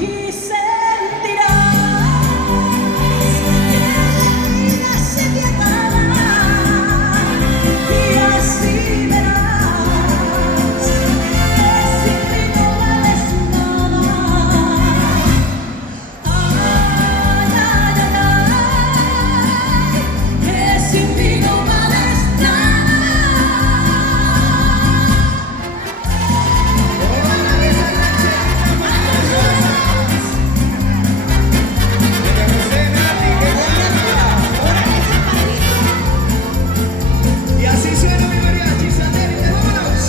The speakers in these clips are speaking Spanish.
y sentirás que la vida se te acaba y así verás que sin mí no vales nada. Ay, ay, ay, ay, que sin mí no vales nada. Y así suena mi mariachi satélite, vámonos.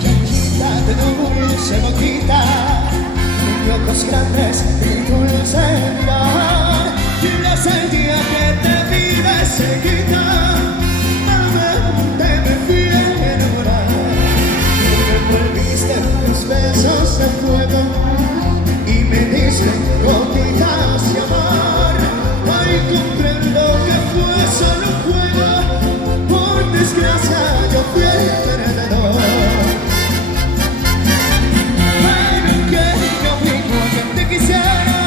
Chiquita de dulce boquita, de ojos grandes y dulce mirar, y la día que te vi de seguida, nuevamente me fui a enamorar. Y me envolviste en tus besos de fuego y me diste gotitas de amor. Ay, comprendo que fue solo un juego, por desgracia yo fui el perdedor. Ay, no quiero que te quisiera,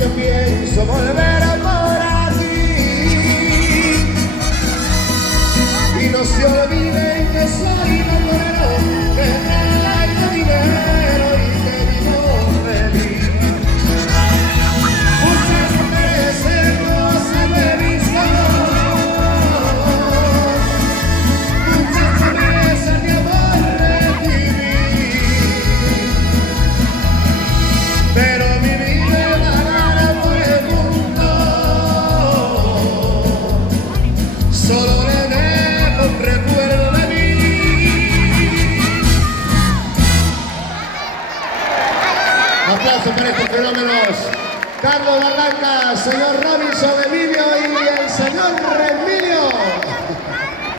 yo pienso volver por allí. Y no se olviden que soy bandolero, que traigo dinero y que vivo feliz. Muchas veces no se me visto, muchas promesas de amor recibí, pero mi vida vagará por el mundo, solo le dejo un recuerdo de mí. Aplausos para estos fenómenos. Carlos Barranca, señor Robinson Emilio y el señor Remilio.